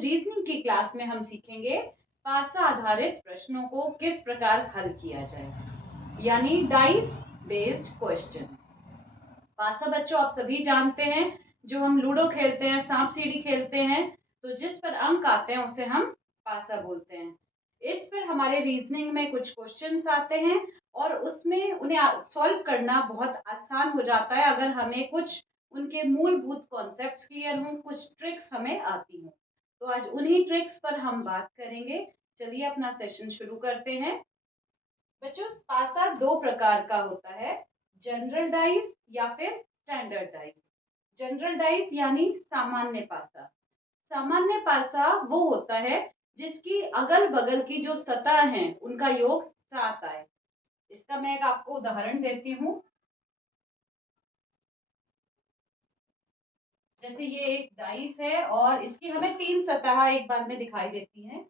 Reasoning की class में हम सीखेंगे पासा आधारित प्रश्नों को किस प्रकार हल किया जाए, यानी डाइस बेस्ड क्वेश्चंस। पासा बच्चों आप सभी जानते हैं, जो हम लूडो खेलते हैं, सांप सीढ़ी खेलते हैं, तो जिस पर अंक आते हैं उसे हम पासा बोलते हैं। इस पर हमारे रीजनिंग में कुछ क्वेश्चंस आते हैं और उसमें उन्हें सॉल्व करना बहुत आसान हो जाता है अगर हमें कुछ उनके मूलभूत कॉन्सेप्ट्स क्लियर हों, कुछ ट्रिक्स हमें आती हों। तो आज उन्हीं ट्रिक्स पर हम बात करेंगे। चलिए अपना सेशन शुरू करते हैं। बच्चों पासा दो प्रकार का होता है, जनरल डाइस या फिर स्टैंडर्ड डाइस। जनरल डाइस यानी सामान्य पासा। सामान्य पासा वो होता है जिसकी अगल बगल की जो सतह है उनका योग 7 आए। इसका मैं एक आपको उदाहरण देती हूँ। जैसे ये एक डाइस है और इसकी हमें 3 सतह एक बार में दिखाई देती हैं।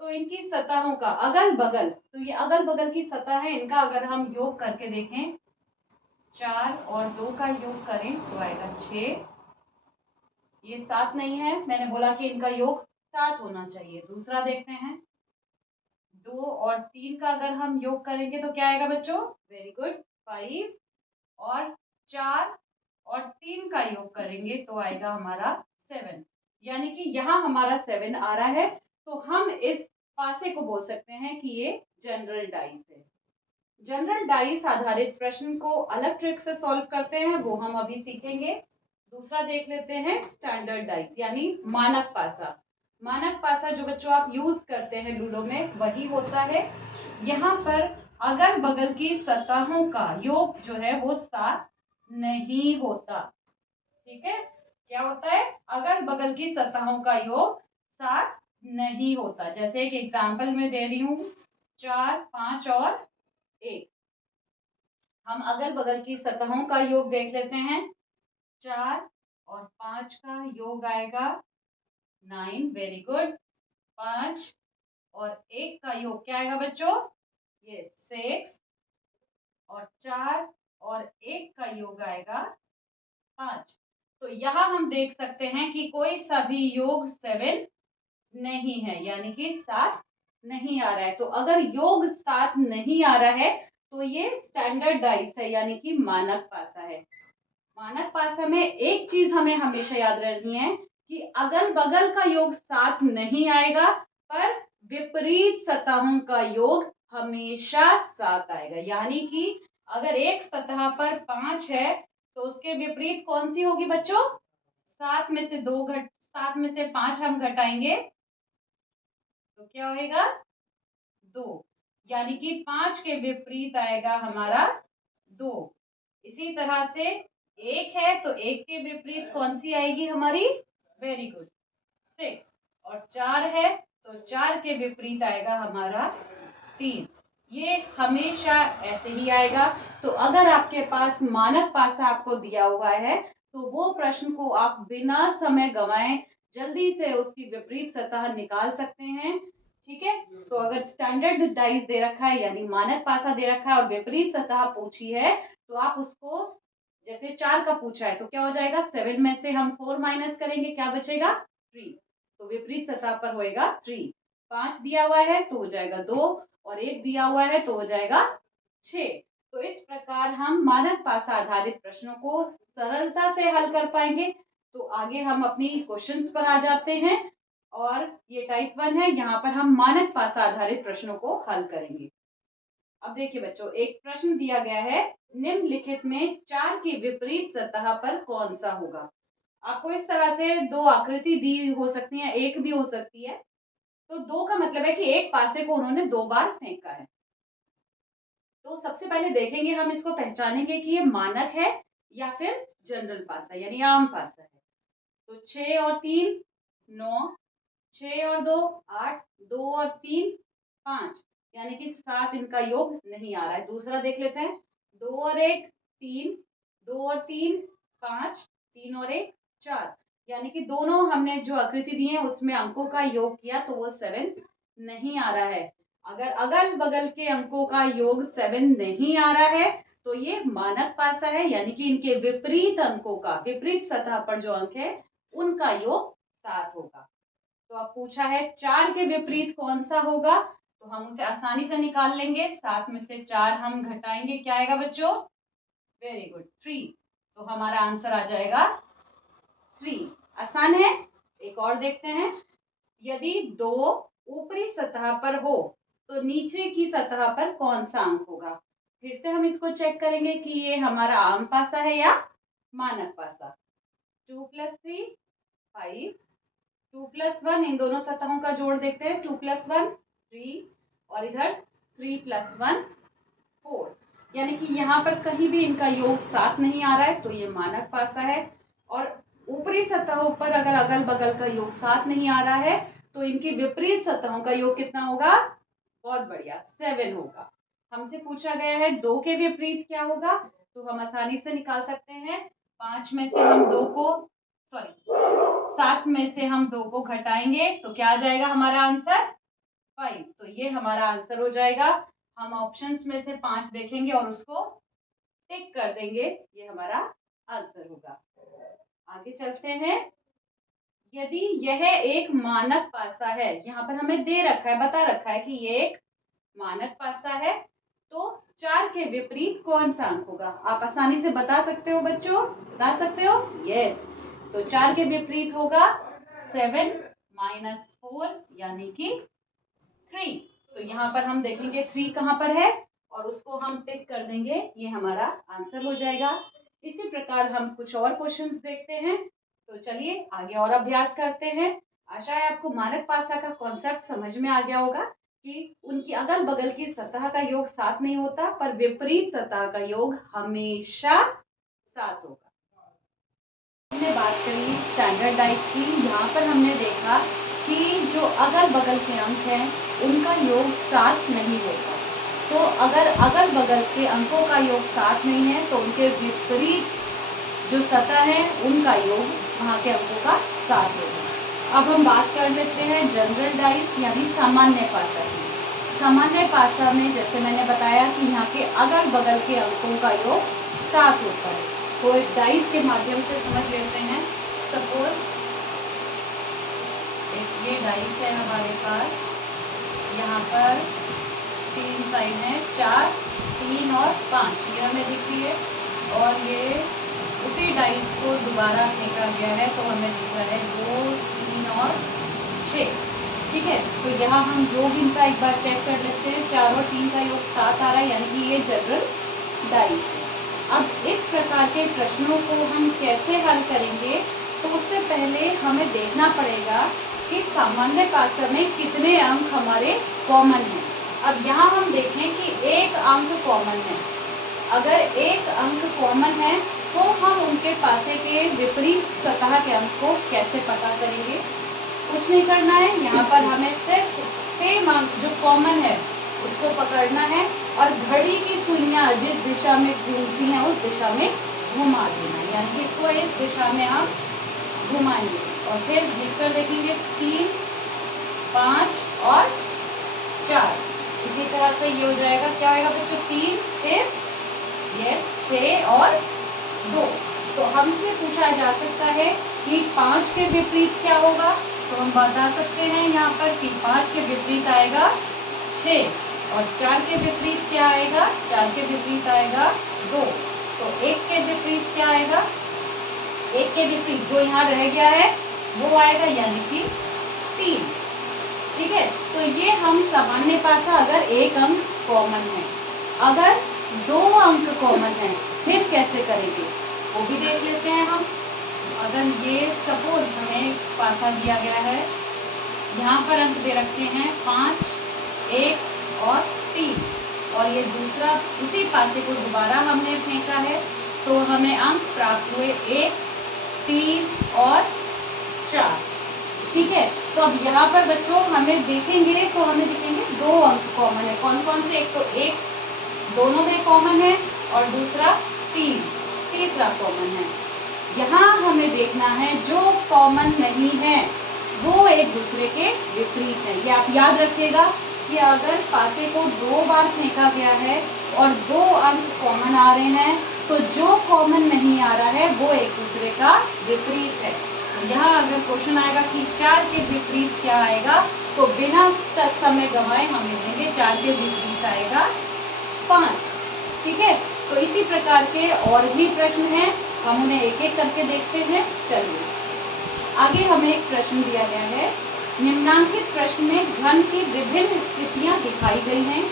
तो इनकी सतहों का अगल बगल, तो ये अगल बगल की सतह है, इनका अगर हम योग करके देखें, 4 और 2 का योग करें तो आएगा 6। ये 7 नहीं है, मैंने बोला कि इनका योग 7 होना चाहिए। दूसरा देखते हैं, 2 और 3 का अगर हम योग करेंगे तो क्या आएगा बच्चों? Very good, 5। और 4 और 3 का योग करेंगे तो आएगा हमारा 7। यानी कि यहाँ हमारा 7 आ रहा है, तो हम इस पासे को बोल सकते हैं कि ये जनरल डाइस है। जनरल डाइस आधारित प्रश्न को अलग ट्रिक से सॉल्व करते हैं, वो हम अभी सीखेंगे। दूसरा देख लेते हैं स्टैंडर्ड डाइस यानी मानक पासा। मानक पासा जो बच्चों आप यूज करते हैं लूडो में वही होता है। यहाँ पर अगल बगल की सतहों का योग जो है वो 7 नहीं होता। ठीक है, क्या होता है? अगल बगल की सतहों का योग 7 नहीं होता। जैसे एक एग्जाम्पल में दे रही हूँ, 4, 5 और 1। हम अगल बगल की सतहों का योग देख लेते हैं। 4 और 5 का योग आएगा 9, वेरी गुड। 5 और 1 का योग क्या आएगा बच्चों? ये 6। और 4 और 1 का योग आएगा 5। तो यहाँ हम देख सकते हैं कि कोई सा भी योग 7 नहीं है, यानी कि 7 नहीं आ रहा है। तो अगर योग 7 नहीं आ रहा है तो ये स्टैंडर्ड डाइस है, यानी कि मानक पासा है। मानक पासा में एक चीज हमें हमेशा याद रखनी है कि अगल बगल का योग 7 नहीं आएगा, पर विपरीत सतहों का योग हमेशा 7 आएगा। यानी कि अगर एक सतह पर 5 है तो उसके विपरीत कौन सी होगी बच्चों? 7 में से 5 हम घटाएंगे तो क्या होएगा? 2। यानी कि 5 के विपरीत आएगा हमारा 2। इसी तरह से 1 है तो 1 के विपरीत कौन सी आएगी हमारी? Very good, 6। और 4 है तो 4 के विपरीत आएगा हमारा 3। ये हमेशा ऐसे ही आएगा। तो अगर आपके पास मानक पासा आपको दिया हुआ है तो वो प्रश्न को आप बिना समय गंवाए जल्दी से उसकी विपरीत सतह निकाल सकते हैं। ठीक है, तो अगर स्टैंडर्ड डाइस दे रखा है यानी मानक पासा दे रखा है और विपरीत सतह पूछी है तो आप उसको, जैसे 4 का पूछा है तो क्या हो जाएगा? 7 में से हम 4 माइनस करेंगे, क्या बचेगा? 3। तो विपरीत सतह पर होएगा 3। 5 दिया हुआ है तो हो जाएगा 2 और 1 दिया हुआ है तो हो जाएगा 6। तो इस प्रकार हम मानक पासा आधारित प्रश्नों को सरलता से हल कर पाएंगे। तो आगे हम अपनी क्वेश्चंस पर आ जाते हैं और ये टाइप 1 है, यहाँ पर हम मानक पासा आधारित प्रश्नों को हल करेंगे। अब देखिए बच्चों, एक प्रश्न दिया गया है, निम्नलिखित में 4 की विपरीत सतह पर कौन सा होगा? आपको इस तरह से दो आकृति दी हो सकती है, एक भी हो सकती है। तो 2 का मतलब है कि एक पासे को उन्होंने 2 बार फेंका है। तो सबसे पहले देखेंगे हम, इसको पहचानेंगे कि ये मानक है या फिर जनरल पासा यानी आम पासा है। तो 6 और 3 9, 6 और 2 8, 2 और 3 5, यानी कि 7 इनका योग नहीं आ रहा है। दूसरा देख लेते हैं, 2 और 1 3, 2 और 3 5, 3 और 1 4, यानी कि दोनों हमने जो आकृति दी है उसमें अंकों का योग किया तो वो 7 नहीं आ रहा है। अगर अगल बगल के अंकों का योग 7 नहीं आ रहा है तो ये मानक पासा है, यानी कि इनके विपरीत अंकों का, विपरीत सतह पर जो अंक है उनका योग 7 होगा। तो अब पूछा है 4 के विपरीत कौन सा होगा, तो हम उसे आसानी से निकाल लेंगे। 7 में से 4 हम घटाएंगे, क्या आएगा बच्चों? Very good, 3। तो हमारा आंसर आ जाएगा 3। आसान है। एक और देखते हैं। यदि 2 ऊपरी सतह पर हो तो नीचे की सतह पर कौन सा अंक होगा? फिर से हम इसको चेक करेंगे कि ये हमारा आम पासा है या मानक पासा। 2 + 3 5, 2 + 1, इन दोनों सतहों का जोड़ देखते हैं। 2 + 1 3 और इधर 3 + 1 4, यानी कि यहाँ पर कहीं भी इनका योग 7 नहीं आ रहा है, तो ये मानक पासा है। और ऊपरी सतहों पर अगर अगल बगल का योग 7 नहीं आ रहा है तो इनकी विपरीत सतहों का योग कितना होगा? बहुत बढ़िया, 7 होगा। हमसे पूछा गया है 2 के विपरीत क्या होगा, तो हम आसानी से निकाल सकते हैं। 5 में से हम 2 को 7 में से हम 2 को घटाएंगे तो क्या आ जाएगा हमारा आंसर? 5। तो ये हमारा आंसर हो जाएगा। हम ऑप्शंस में से 5 देखेंगे और उसको टिक कर देंगे, ये हमारा आंसर होगा। आगे चलते हैं। यदि यह एक मानक पासा है, यहाँ पर हमें दे रखा है, बता रखा है कि ये एक मानक पासा है, तो 4 के विपरीत कौन सा अंक होगा? आप आसानी से बता सकते हो बच्चों, बता सकते हो? यस। तो 4 के विपरीत होगा 7 - 4 यानी कि 3। तो यहाँ पर हम देखेंगे 3 कहाँ पर है और उसको हम टिक कर देंगे, ये हमारा आंसर हो जाएगा। इसी प्रकार हम कुछ और क्वेश्चंस देखते हैं। तो चलिए आगे और अभ्यास करते हैं। आशा है आपको मानक पासा का कॉन्सेप्ट समझ में आ गया होगा कि उनकी अगल बगल की सतह का योग 7 नहीं होता, पर विपरीत सतह का योग हमेशा 7 होगा। हमने बात करी स्टैंडर्डाइज की। यहाँ पर हमने देखा कि जो अगल बगल के अंक हैं उनका योग 7 नहीं होता। तो अगर अगल बगल के अंकों का योग 7 नहीं है तो उनके विपरीत जो सतह है उनका योग वहाँ के अंकों का 7 होगा। अब हम बात कर लेते हैं जनरल डाइस यानी सामान्य पासा की। सामान्य पासा में जैसे मैंने बताया कि यहाँ के अगल बगल के अंकों का योग 7 होता है। तो एक डाइस के माध्यम से समझ लेते हैं। सपोज ये डाइस है हमारे पास, यहाँ पर 3 साइड है, 4 3 और 5 ये हमें दिख रही है, और ये उसी डाइस को दोबारा फेंका गया है तो हमें दिख रहा है 2 3 और 6। ठीक है, तो यहाँ हम योग इनका एक बार चेक कर लेते हैं। 4 और 3 का योग 7 आ रहा है, यानी कि ये जनरल डाइस है। अब इस प्रकार के प्रश्नों को हम कैसे हल करेंगे, तो उससे पहले हमें देखना पड़ेगा कि सामान्य पासा में कितने अंक हमारे कॉमन हैं। अब यहाँ हम देखें कि एक अंक कॉमन है। अगर एक अंक कॉमन है तो हम उनके पासे के विपरीत सतह के अंक को कैसे पता करेंगे? कुछ नहीं करना है, यहाँ पर हमें सिर्फ सेम अंक जो कॉमन है उसको पकड़ना है और घड़ी की सुइयां जिस दिशा में घूमती हैं उस दिशा में घुमा देना है, यानी कि इसको इस दिशा में हम घुमाएंगे और फिर लिखकर देखेंगे 3 5 और 4। इसी तरह से ये हो जाएगा, क्या होगा बच्चों? 3 फिर यस 6 और 2। तो हमसे पूछा जा सकता है कि 5 के विपरीत क्या होगा, तो हम बता सकते हैं यहाँ पर कि 5 के विपरीत आएगा 6 और 4 के विपरीत क्या आएगा? 4 के विपरीत आएगा 2। तो 1 के विपरीत क्या आएगा? 1 के विपरीत जो यहाँ रह गया है वो आएगा, यानी कि 3। ठीक है, तो ये हम सामान्य पासा अगर एक अंक कॉमन है। अगर 2 अंक कॉमन है फिर कैसे करेंगे वो भी देख लेते हैं हम। अगर ये सपोज हमें पासा दिया गया है, यहाँ पर अंक दे रखे हैं 5 1 और 3, और ये दूसरा उसी पासे को दोबारा हमने फेंका है तो हमें अंक प्राप्त हुए 1 3 और 4। ठीक है, तो अब यहाँ पर बच्चों हमें देखेंगे तो हमें दिखेंगे 2 अंक कॉमन है। कौन कौन से? एक तो 1 दोनों में कॉमन है और दूसरा 3 तीसरा कॉमन है। यहाँ हमें देखना है जो कॉमन नहीं है वो एक दूसरे के विपरीत है। ये आप याद रखिएगा कि अगर पासे को 2 बार फेंका गया है और 2 अंक कॉमन आ रहे हैं तो जो कॉमन नहीं आ रहा है वो एक दूसरे का विपरीत है। तो यहाँ अगर क्वेश्चन आएगा कि 4 के विपरीत क्या आएगा, तो बिना समय गंवाए हम लिखेंगे 4 के विपरीत आएगा 5। ठीक है, तो इसी प्रकार के और भी प्रश्न हैं, हम उन्हें एक एक करके देखते हैं। चलिए आगे हमें एक प्रश्न दिया गया है, निम्नांकित प्रश्न में घन की विभिन्न स्थितियां दिखाई गई हैं,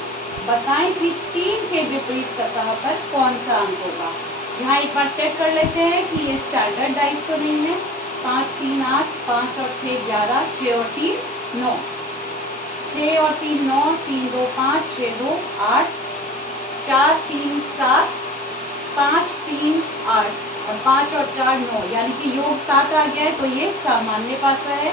बताएं कि 3 के विपरीत सतह पर कौन सा अंक होगा। यहाँ एक बार चेक कर लेते हैं कि ये स्टैंडर्ड डाइस तो नहीं है। 5 3 8, 5 और 6 11, 6 और 3 9, 6 और 3 9, 3 2 5, 6 2 8, 4 3 7, 5 3 8 और 5 और 4 9, यानी कि योग 7 आ गया है, तो ये सामान्य पासा है।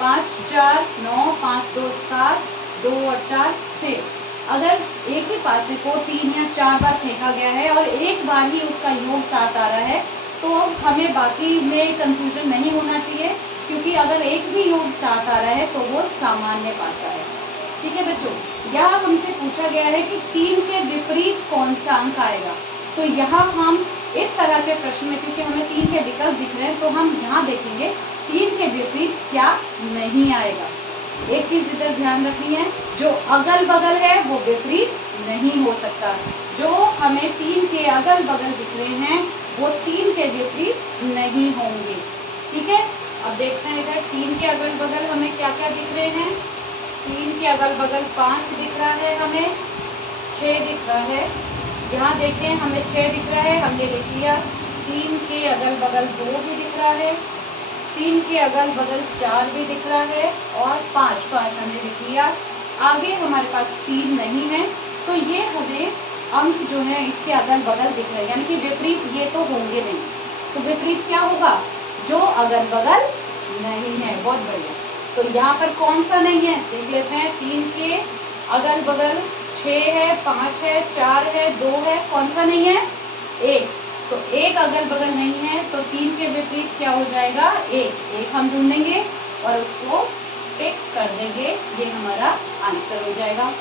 5 4 9, 5 2 7, 2 और 4 6। अगर एक ही पासे को 3 या 4 बार फेंका गया है और एक बार ही उसका योग 7 आ रहा है, तो हमें बाकी में कंफ्यूजन नहीं होना चाहिए, क्योंकि अगर एक भी योग 7 आ रहा है तो वो सामान्य पासा है। ठीक है बच्चों, यहाँ हमसे पूछा गया है कि 3 के विपरीत कौन सा अंक आएगा। तो यहाँ हम इस तरह के प्रश्न में, क्योंकि हमें 3 के विकल्प दिख रहे हैं, तो हम यहाँ देखेंगे 3 के विपरीत क्या नहीं आएगा। एक चीज इधर ध्यान रखनी है, जो अगल बगल है वो विपरीत नहीं हो सकता। जो हमें 3 के अगल बगल दिख रहे हैं वो 3 के विपरीत नहीं होंगे। ठीक है, अब देखते हैं इधर 3 के अगल बगल हमें क्या क्या दिख रहे हैं। 3 के अगल बगल 5 दिख रहा है, हमें 6 दिख रहा है। यहाँ देखें हमें 6 दिख रहा है, हमने लिख लिया। 3 के अगल बगल 2 भी दिख रहा है, 3 के अगल बगल 4 भी दिख रहा है और 5 हमने लिख लिया। आगे हमारे पास 3 नहीं है, तो ये हमें अंक जो है इसके अगल बगल दिख रहे हैं, यानी कि विपरीत ये तो होंगे नहीं। तो विपरीत क्या होगा, जो अगल बगल नहीं है। बहुत बढ़िया, तो यहाँ पर कौन सा नहीं है देख लेते हैं। 3 के अगल बगल 6 है, 5 है, 4 है, 2 है, कौन सा नहीं है, 1। तो 1 अगल बगल नहीं है, तो 3 के विपरीत क्या हो जाएगा, 1 हम ढूंढेंगे और उसको टिक कर देंगे, ये हमारा आंसर हो जाएगा।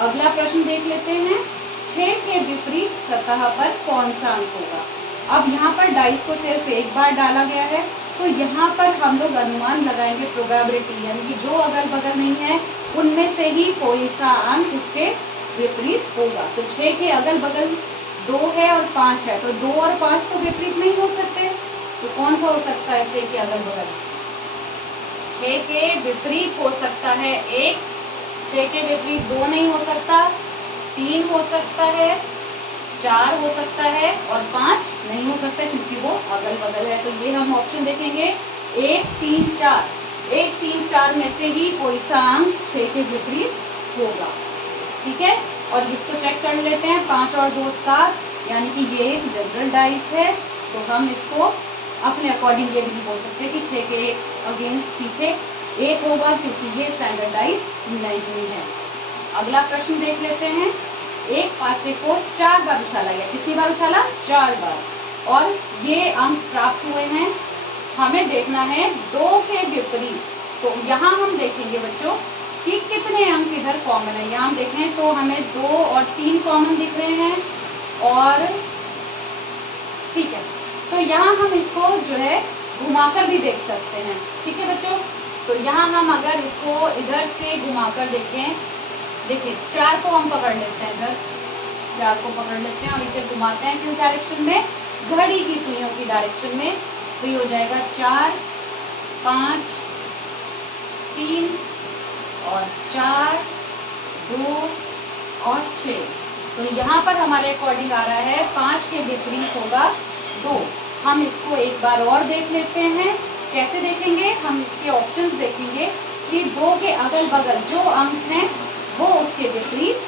अगला प्रश्न देख लेते हैं, 6 के विपरीत सतह पर कौन सा अंक होगा। अब यहाँ पर डाइस को सिर्फ एक बार डाला गया है, तो यहाँ पर हम लोग अनुमान लगाएंगे, प्रोबेबिलिटी, यानी कि जो अगल बगल नहीं है उनमें से ही कोई सा अंक उसके विपरीत होगा। तो 6 के अगल बगल 2 है और 5 है, तो 2 और 5 तो विपरीत नहीं हो सकते, तो कौन सा हो सकता है 6 के अगल बगल। 6 के विपरीत हो सकता है 1, 6 के विपरीत 2 नहीं हो सकता, 3 हो सकता है, 4 हो सकता है और 5 नहीं हो सकता, क्योंकि वो अगल बगल है। तो ये हम ऑप्शन देखेंगे 1 3 4, 1 3 4 में से ही कोई सा अंक 6 के विपरीत होगा। ठीक है, और इसको चेक कर लेते हैं। 5 और 2 7, यानी कि ये एक जनरल डाइस है, तो हम इसको अपने अकॉर्डिंग ये भी बोल सकते हैं कि 6 के अगेंस्ट पीछे 1 होगा, क्योंकि ये स्टैंडर्ड डाइस नहीं है। अगला प्रश्न देख लेते हैं, एक पासे को 4 बार उछाला गया, कितनी बार उछाला, 4 बार, और ये अंक प्राप्त हुए हैं। हमें देखना है 2 के विपरीत, तो यहाँ हम देखेंगे बच्चों कि कितने अंक इधर कॉमन है। यहाँ हम देखें तो हमें 2 और 3 कॉमन दिख रहे हैं, और ठीक है, तो यहाँ हम इसको जो है घुमाकर भी देख सकते हैं। ठीक है बच्चों, तो यहाँ हम अगर इसको इधर से घुमाकर देखें, देखिए 4 को हम पकड़ लेते हैं, इधर 4 को पकड़ लेते हैं और इसे घुमाते हैं किस डायरेक्शन में, घड़ी की सुइयों की डायरेक्शन में, तो ये हो जाएगा 4 5 3 और 4 2 और 6। तो यहाँ पर हमारे अकॉर्डिंग आ रहा है 5 के विपरीत होगा 2। हम इसको एक बार और देख लेते हैं। कैसे देखेंगे, हम इसके ऑप्शंस देखेंगे कि 2 के अगल बगल जो अंक हैं वो उसके विपरीत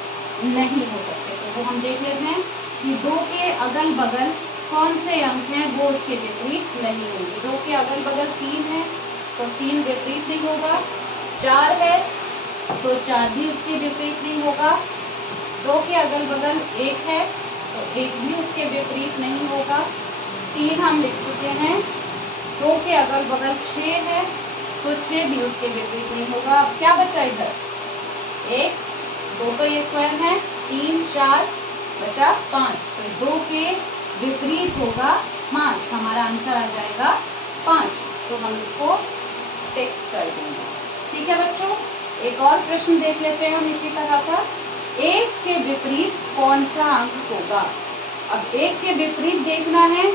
नहीं हो सकते। तो वो हम देख लेते हैं कि 2 के अगल बगल कौन से अंक हैं वो उसके विपरीत नहीं होंगे। 2 के अगल बगल 3 है, तो 3 विपरीत नहीं होगा। 4 है, तो 4 भी उसके विपरीत नहीं होगा। 2 के अगल बगल 1 है, तो 1 भी उसके विपरीत नहीं होगा। 3 हम लिख चुके हैं। 2 के अगल बगल 6 है, तो 6 भी उसके विपरीत नहीं होगा। अब क्या बचा इधर, 1 2 तो ये स्वयं है, 3 4 बचा 5, तो 2 के विपरीत होगा 5, हमारा आंसर आ जाएगा 5। तो हम इसको टिक कर देंगे। ठीक है बच्चों, एक और प्रश्न देख लेते हैं हम इसी तरह का। 1 के विपरीत कौन सा अंक होगा? अब 1 के विपरीत देखना है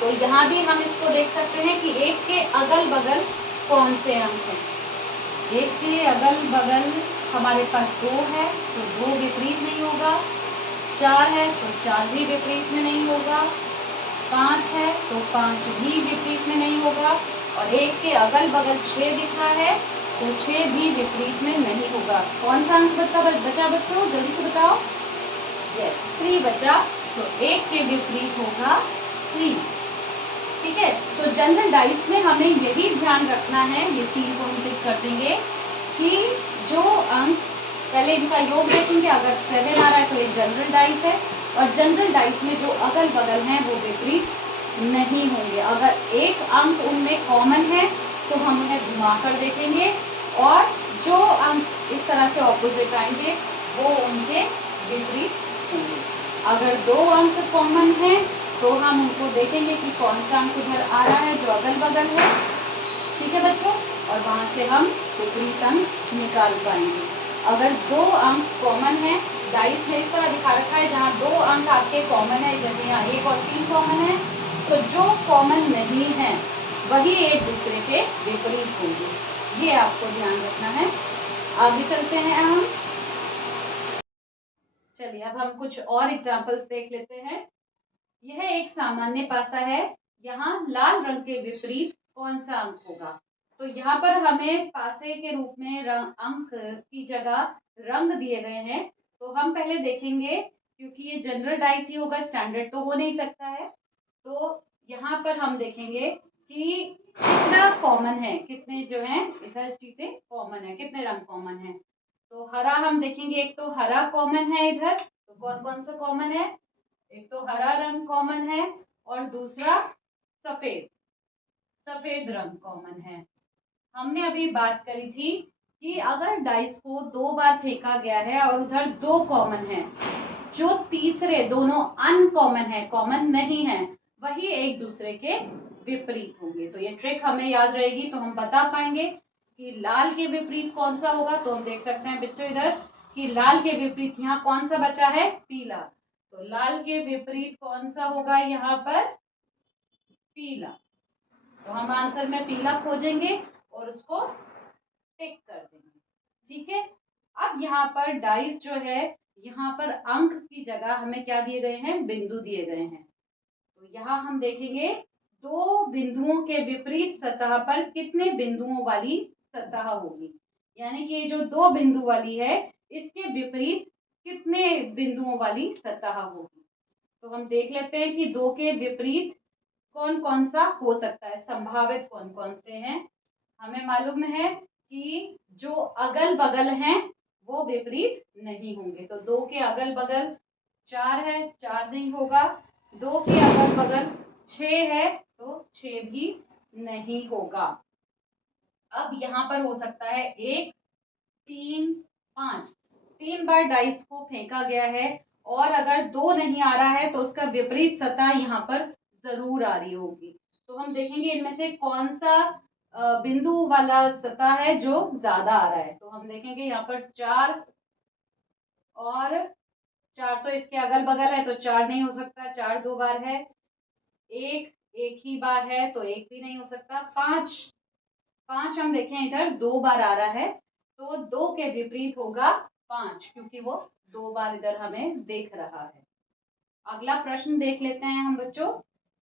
तो यहाँ भी हम इसको देख सकते हैं कि 1 के अगल बगल कौन से अंक हैं। 1 के अगल बगल हमारे पास 2 है तो 2 विपरीत नहीं होगा, 4 है तो 4 भी विपरीत में नहीं होगा, 5 है तो 5 भी विपरीत में नहीं होगा, और 1 के अगल बगल 6 दिखा है तो 6 भी विपरीत में नहीं होगा। कौन सा अंक बचा बच्चों, जल्दी से बताओ। यस, 3 बचा, तो 1 के विपरीत होगा 3। ठीक है, तो जनरल डाइस में हमें यही ध्यान रखना है, ये 3 को हम टिक कर देंगे कि जो अंक, पहले इनका योग देखेंगे, अगर 7 आ रहा है तो एक जनरल डाइस है, और जनरल डाइस में जो अगल बगल हैं वो विपरीत नहीं होंगे। अगर एक अंक उनमें कॉमन है तो हम उन्हें घुमाकर देखेंगे, और जो अंक इस तरह से ऑपोजिट आएंगे वो उनके विपरीत होंगे। अगर 2 अंक कॉमन हैं तो हम उनको देखेंगे कि कौन सा अंक उधर आ रहा है जो अगल बगल है। ठीक है बच्चों, और वहां से हम विपरीत अंक निकाल पाएंगे। अगर 2 अंक कॉमन है, डाइस में इस तरह दिखा रखा है जहाँ 2 अंक आपके कॉमन है, जैसे यहाँ 1 और 3 कॉमन है, तो जो कॉमन नहीं है वही एक दूसरे के विपरीत होंगे। ये आपको ध्यान रखना है। आगे चलते हैं हम। चलिए अब हम कुछ और एग्जाम्पल्स देख लेते हैं। यह एक सामान्य पासा है, यहाँ लाल रंग के विपरीत कौन सा अंक होगा? तो यहाँ पर हमें पासे के रूप में अंक की जगह रंग दिए गए हैं, तो हम पहले देखेंगे, क्योंकि ये जनरल डाइस ही होगा, स्टैंडर्ड तो हो नहीं सकता है। तो यहाँ पर हम देखेंगे कि कितना कॉमन है, कितने जो है इधर चीजें कॉमन है, कितने रंग कॉमन है। तो हरा हम देखेंगे, एक तो हरा कॉमन है इधर, तो कौन कौन सा कॉमन है? एक तो हरा रंग कॉमन है, और दूसरा सफेद, सफेद रंग कॉमन है। हमने अभी बात करी थी कि अगर डाइस को 2 बार फेंका गया है और उधर 2 कॉमन है, जो तीसरे दोनों अनकॉमन है, कॉमन नहीं है, वही एक दूसरे के विपरीत होंगे। तो ये ट्रिक हमें याद रहेगी तो हम बता पाएंगे कि लाल के विपरीत कौन सा होगा। तो हम देख सकते हैं बच्चों इधर कि लाल के विपरीत यहाँ कौन सा बचा है? पीला। तो लाल के विपरीत कौन सा होगा यहाँ पर? पीला। तो हम आंसर में पीला खोजेंगे और उसको टिक कर देंगे। ठीक है, अब यहाँ पर डाइस जो है, यहाँ पर अंक की जगह हमें क्या दिए गए हैं? बिंदु दिए गए हैं। तो यहाँ हम देखेंगे 2 बिंदुओं के विपरीत सतह पर कितने बिंदुओं वाली सतह होगी, यानी कि ये जो 2 बिंदु वाली है इसके विपरीत कितने बिंदुओं वाली सतह होगी। तो हम देख लेते हैं कि 2 के विपरीत कौन कौन सा हो सकता है, संभावित कौन कौन से हैं। हमें मालूम है कि जो अगल बगल हैं वो विपरीत नहीं होंगे। तो 2 के अगल बगल 4 है, 4 नहीं होगा। 2 के अगल बगल 6 है तो 6 भी नहीं होगा। अब यहाँ पर हो सकता है 1, 3, 5, 3 बार डाइस को फेंका गया है, और अगर 2 नहीं आ रहा है तो उसका विपरीत सतह यहाँ पर जरूर आ रही होगी। तो हम देखेंगे इनमें से कौन सा बिंदु वाला सतह है जो ज्यादा आ रहा है। तो हम देखेंगे यहाँ पर 4, और 4 तो इसके अगल बगल है तो 4 नहीं हो सकता, 4 2 बार है। 1 एक ही बार है तो 1 भी नहीं हो सकता। 5, 5 हम देखें इधर 2 बार आ रहा है, तो 2 के विपरीत होगा 5, क्योंकि वो 2 बार इधर हमें देख रहा है। अगला प्रश्न देख लेते हैं हम बच्चों।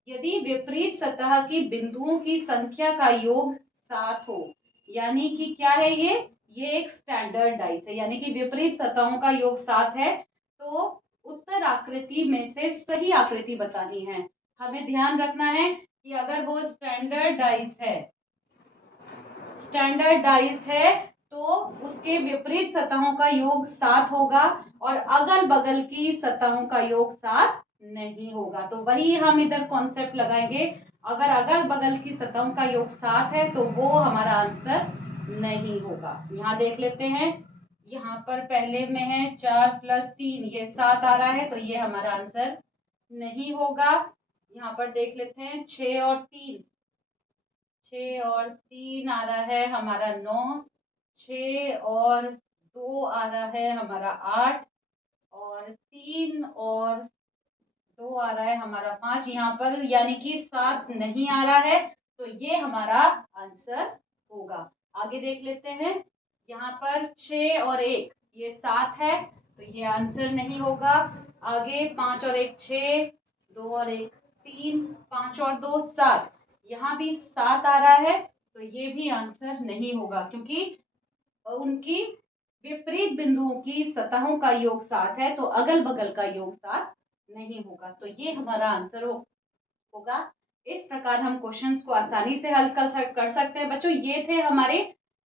यदि विपरीत सतह की बिंदुओं की संख्या का योग 7 हो, यानी कि क्या है ये एक स्टैंडर्ड डाइस है, यानी कि विपरीत सतहों का योग 7 है, तो उत्तर आकृति में से सही आकृति बतानी है। हमें ध्यान रखना है कि अगर वो स्टैंडर्ड डाइस है, स्टैंडर्ड डाइस है तो उसके विपरीत सतहों का योग 7 होगा, और अगल बगल की सतहों का योग 7 नहीं होगा। तो वही हम इधर कॉन्सेप्ट लगाएंगे, अगर अगल बगल की सतहों का योग 7 है तो वो हमारा आंसर नहीं होगा। यहाँ देख लेते हैं, यहाँ पर पहले में है 4 + 3, ये 7 आ रहा है तो ये हमारा आंसर नहीं होगा। यहाँ पर देख लेते हैं 6 और 3, 6 और 3 आ रहा है हमारा 9, 6 और 2 आ रहा है हमारा 8, और 3 और 2 आ रहा है हमारा 5 यहाँ पर, यानी कि 7 नहीं आ रहा है, तो ये हमारा आंसर होगा। आगे देख लेते हैं, यहाँ पर 6 और 1 ये 7 है, तो ये आंसर नहीं होगा। आगे 5 और 1 6, 2 और 1 3, 5 और 2 7, यहाँ भी 7 आ रहा है, तो ये भी आंसर नहीं होगा, क्योंकि उनकी विपरीत बिंदुओं की सतहों का योग 7 है, तो अगल बगल का योग 7 नहीं होगा, तो ये हमारा आंसर होगा। इस प्रकार हम क्वेश्चंस को आसानी से हल कर सकते हैं। बच्चों ये थे हमारे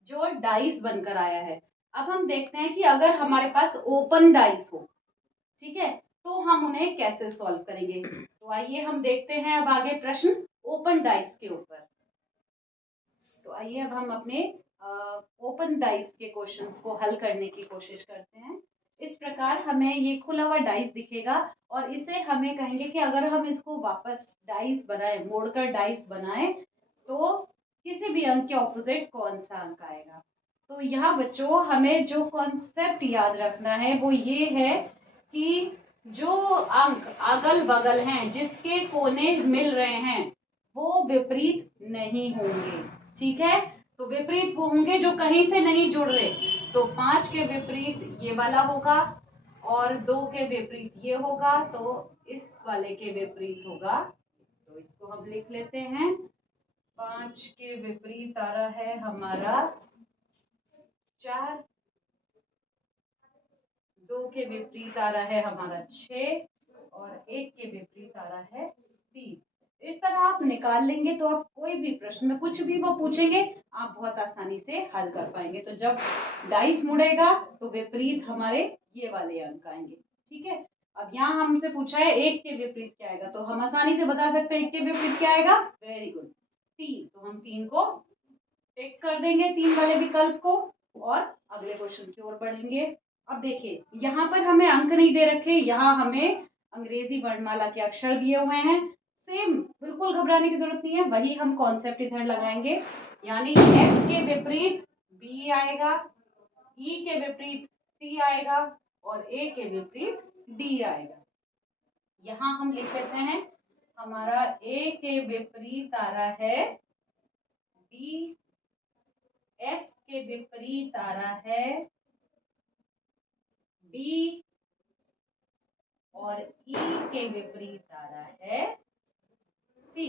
जो डाइस बनकर आया है। अब हम देखते हैं कि अगर हमारे पास ओपन डाइस हो, ठीक है, तो हम उन्हें कैसे सॉल्व करेंगे। तो आइए हम देखते हैं अब आगे प्रश्न ओपन डाइस के ऊपर। तो आइए अब हम अपने ओपन डाइस के क्वेश्चंस को हल करने की कोशिश करते हैं। इस प्रकार हमें ये खुला हुआ डाइस दिखेगा और इसे हमें कहेंगे कि अगर हम इसको वापस डाइस बनाए, मोड़कर डाइस बनाए, तो किसी भी अंक के ऑपोजिट कौन सा अंक आएगा। तो यहाँ बच्चों हमें जो कॉन्सेप्ट याद रखना है वो ये है कि जो अंक अगल बगल हैं, जिसके कोने मिल रहे हैं, वो विपरीत नहीं होंगे। ठीक है, तो विपरीत वो होंगे जो कहीं से नहीं जुड़ रहे। तो 5 के विपरीत ये वाला होगा और 2 के विपरीत ये होगा, तो इस वाले के विपरीत होगा। तो इसको हम लिख लेते हैं। 5 के विपरीत आ रहा है हमारा 4, 2 के विपरीत आ रहा है हमारा 6 और 1 के विपरीत आ रहा है 3। इस तरह आप निकाल लेंगे तो आप कोई भी प्रश्न में कुछ भी वो पूछेंगे आप बहुत आसानी से हल कर पाएंगे। तो जब डाइस मुड़ेगा तो विपरीत हमारे ये वाले अंक आएंगे। ठीक है, अब यहाँ हमसे पूछा है 1 के विपरीत क्या आएगा, तो हम आसानी से बता सकते हैं 1 के विपरीत क्या आएगा। Very good, 3। तो हम 3 को टिक कर देंगे, 3 वाले विकल्प को, और अगले क्वेश्चन की ओर बढ़ेंगे। अब देखिए यहाँ पर हमें अंक नहीं दे रखे, यहाँ हमें अंग्रेजी वर्णमाला के अक्षर दिए हुए हैं। सेम, बिल्कुल घबराने की जरूरत नहीं है, वही हम कॉन्सेप्ट इधर लगाएंगे। यानी एफ के विपरीत बी आएगा, ई के विपरीत सी आएगा और ए के विपरीत डी आएगा। यहाँ हम लिख लेते हैं हमारा ए के विपरीत आ रहा है बी, एफ के विपरीत आ रहा है बी और ई के विपरीत आ रहा है सी।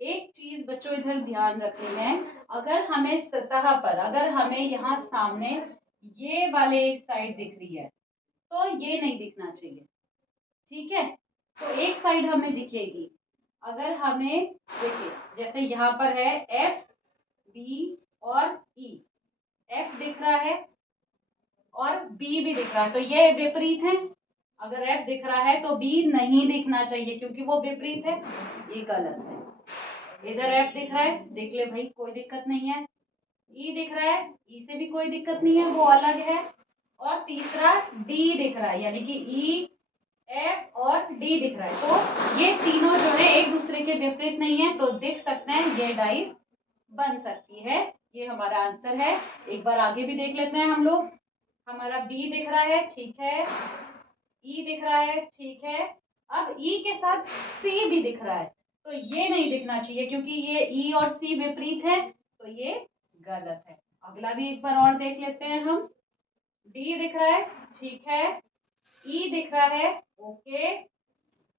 एक चीज बच्चों इधर ध्यान रखनी है, अगर हमें सतह पर, अगर हमें यहाँ सामने ये वाले एक साइड दिख रही है तो ये नहीं दिखना चाहिए। ठीक है, तो एक साइड हमें दिखेगी। अगर हमें देखिए जैसे यहाँ पर है एफ, बी और ई, एफ दिख रहा है और बी भी दिख रहा है, तो ये विपरीत है। अगर एफ दिख रहा है तो बी नहीं दिखना चाहिए क्योंकि वो विपरीत है, ये गलत है। इधर एफ दिख रहा है, देख ले भाई कोई दिक्कत नहीं है। ई दिख रहा है, ई से भी कोई दिक्कत नहीं है, वो अलग है। और तीसरा डी दिख रहा है, यानी कि ई, एफ और डी दिख रहा है, तो ये तीनों जो है एक दूसरे के विपरीत नहीं है, तो देख सकते हैं ये डाइस बन सकती है। ये हमारा आंसर है। एक बार आगे भी देख लेते हैं हम लोग। हमारा बी दिख रहा है, ठीक है, ई दिख रहा है, ठीक है। अब ई के साथ सी भी दिख रहा है, तो ये नहीं दिखना चाहिए क्योंकि ये ई और सी विपरीत है, तो ये गलत है। अगला भी एक बार और देख लेते हैं हम। डी दिख रहा है, ठीक है, ई दिख रहा है, ओके,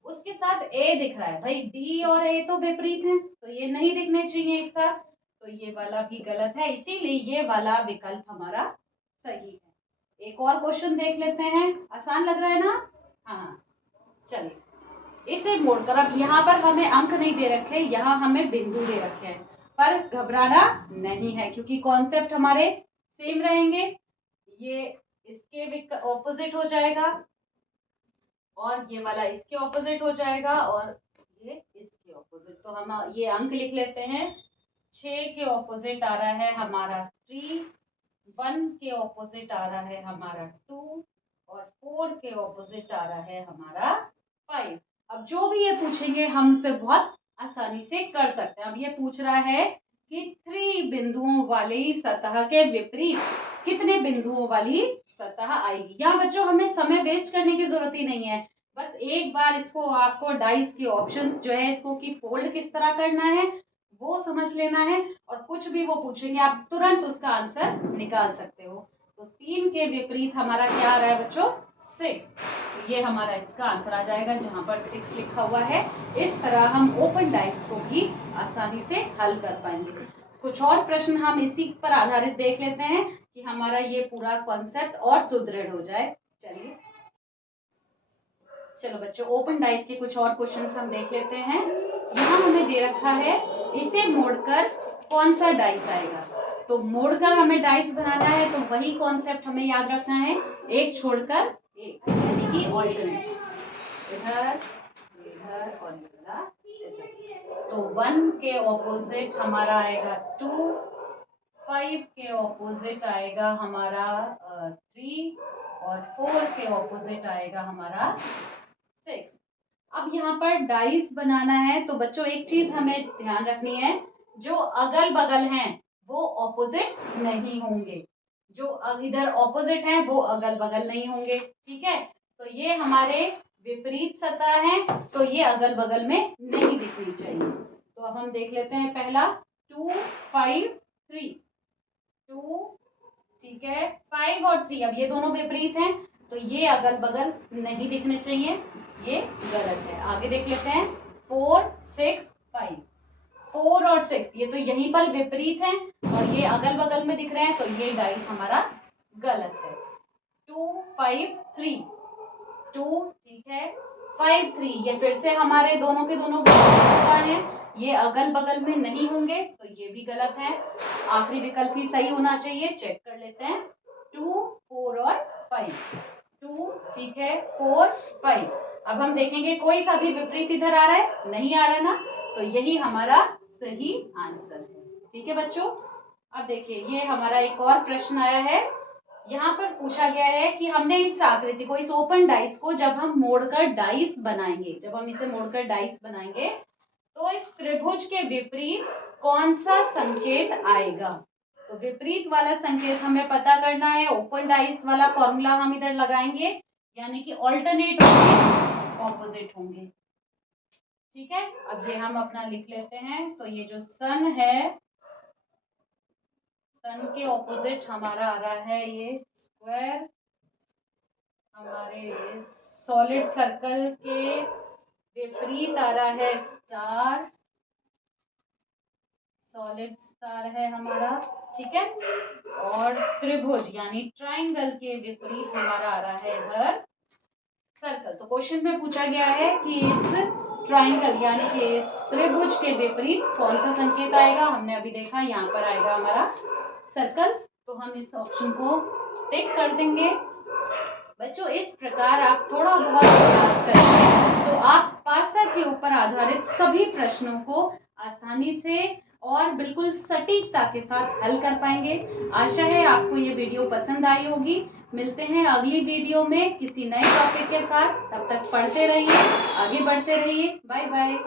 उसके साथ ए दिख रहा है। भाई डी और ए तो विपरीत हैं, तो ये नहीं दिखने चाहिए एक साथ, तो ये वाला भी गलत है, इसीलिए ये वाला विकल्प हमारा सही है। एक और क्वेश्चन देख लेते हैं, आसान लग रहा है ना। हाँ, चलिए इसे मोड़कर, अब यहाँ पर हमें अंक नहीं दे रखे, यहाँ हमें बिंदु दे रखे हैं, पर घबराना नहीं है क्योंकि कॉन्सेप्ट हमारे सेम रहेंगे। ये इसके ऑपोजिट हो जाएगा और ये वाला इसके ऑपोजिट हो जाएगा और ये इसके ऑपोजिट। तो हम ये अंक लिख लेते हैं। 6 के ऑपोजिट आ रहा है हमारा 3, 1 के ऑपोजिट आ रहा है हमारा 2 और 4 के ऑपोजिट आ रहा है हमारा 5। अब जो भी ये पूछेंगे हम उसे बहुत आसानी से कर सकते हैं। अब ये पूछ रहा है कि 3 बिंदुओं वाली सतह के विपरीत कितने बिंदुओं वाली सतह आएगी। यहाँ बच्चों हमें समय वेस्ट करने की जरूरत ही नहीं है, बस एक बार इसको आपको डाइस के ऑप्शंस जो है इसको कि फोल्ड किस तरह करना है वो समझ लेना है, और कुछ भी वो पूछेंगे आप तुरंत उसका आंसर निकाल सकते हो। तो 3 के विपरीत हमारा क्या आ रहा है बच्चों, 6। तो ये हमारा इसका आंसर आ जाएगा जहां पर 6 लिखा हुआ है। इस तरह हम ओपन डाइस को भी आसानी से हल कर पाएंगे। कुछ और प्रश्न हम इसी पर आधारित देख लेते हैं कि हमारा ये पूरा कॉन्सेप्ट और सुदृढ़ हो जाए। चलिए चलो बच्चों, ओपन डाइस के कुछ और क्वेश्चंस हम देख लेते हैं। यहाँ हमें दे रखा है इसे मोड़कर कौन सा डाइस आएगा। तो मोड़कर हमें डाइस बनाना है, तो वही कॉन्सेप्ट हमें याद रखना है, एक छोड़कर एक, यानी कि ऑल्टरनेट, इधर इधर और इधर। तो 1 के ऑपोजिट हमारा आएगा 2, 5 के ऑपोजिट आएगा हमारा 3 और 4 के ऑपोजिट आएगा हमारा 6। अब यहाँ पर डाइस बनाना है तो बच्चों एक चीज हमें ध्यान रखनी है, जो अगल बगल हैं वो ऑपोजिट नहीं होंगे, जो इधर ऑपोजिट हैं वो अगल बगल नहीं होंगे। ठीक है, तो ये हमारे विपरीत सतह है, तो ये अगल बगल में नहीं दिखनी चाहिए। तो अब हम देख लेते हैं पहला 2, 5, 3, 2, ठीक है, 5 और 3, अब ये दोनों विपरीत हैं तो ये अगल बगल नहीं दिखने चाहिए, ये गलत है। आगे देख लेते हैं 4, 6, 5, 4 और 6 ये तो यहीं पर विपरीत हैं और ये अगल बगल में दिख रहे हैं, तो ये डाइस हमारा गलत है। 2, 5, 3, 2, ठीक है, 5, 3 ये फिर से हमारे दोनों के दोनों विपरीत हैं, ये अगल बगल में नहीं होंगे तो ये भी गलत है। आखिरी विकल्प ही सही होना चाहिए, चेक कर लेते हैं 2, 4 और 5, 2, ठीक है, 4, 5। अब हम देखेंगे कोई सा भी विपरीत इधर आ रहा है, नहीं आ रहा है ना, तो यही हमारा सही आंसर है। ठीक है बच्चों, अब देखिए ये हमारा एक और प्रश्न आया है। यहाँ पर पूछा गया है कि हमने इस आकृति को, इस ओपन डाइस को जब हम मोड़कर डाइस बनाएंगे, जब हम इसे मोड़कर डाइस बनाएंगे तो इस त्रिभुज के विपरीत कौन सा संकेत आएगा। तो विपरीत वाला संकेत हमें पता करना है, ओपन डाइस वाला फॉर्मूला हम इधर लगाएंगे, यानी कि ऑल्टरनेट होंगे, ऑपोजिट होंगे। ठीक है, अब ये हम अपना लिख लेते हैं। तो ये जो सन है, सन के ऑपोजिट हमारा आ रहा है ये स्क्वायर, हमारे सॉलिड सर्कल के विपरीत आ रहा है स्टार, सॉलिड स्टार है हमारा। ठीक है, और त्रिभुज यानी ट्राइंगल के विपरीत हमारा आ रहा है इधर सर्कल। तो क्वेश्चन में पूछा गया है कि इस ट्राइंगल यानी कि इस त्रिभुज के विपरीत कौन सा संकेत आएगा। हमने अभी देखा यहाँ पर आएगा हमारा सर्कल, तो हम इस ऑप्शन को टिक कर देंगे। बच्चों इस प्रकार आप थोड़ा बहुत प्रयास करेंगे तो आप पासा के ऊपर आधारित सभी प्रश्नों को आसानी से और बिल्कुल सटीकता के साथ हल कर पाएंगे। आशा है आपको ये वीडियो पसंद आई होगी। मिलते हैं अगली वीडियो में किसी नए टॉपिक के साथ, तब तक पढ़ते रहिए, आगे बढ़ते रहिए। Bye bye.